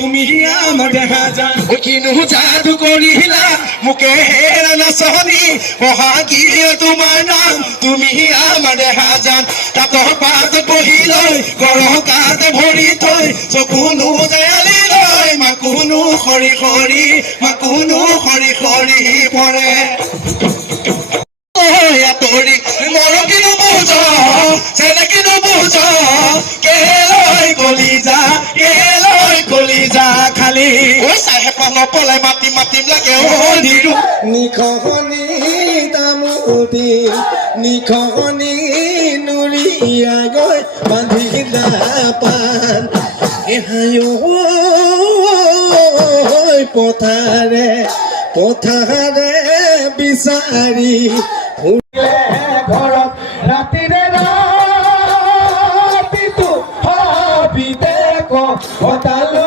তুমি আমার হাজান ও কিনু জাদু করিলা মুখে হেরা নাচনি বহাগিয়ে তোমার নাম তুমি আমার হাজান তাত পাত বহিলৈ গৰকাত ভৰি থৈ চকুনো দয়ালি লৈ মাকুনো খৰি খৰি মাকুনো খৰি খৰি পৰে তৰি মৰকিনো বুজ চেনেকিনো বুজ কেলৈ কলিজা খালি ঐ চাহে পান পলাই মাতিম লাগে ও দিৰু নিখনি তামুদি নিখনি নুৰিয়া গৈ বান্ধিলা পান এহায়ো পথাৰে বিচাৰি ঘৰত ৰাতিৰে ৰাতিটো ভাবিতে কটালো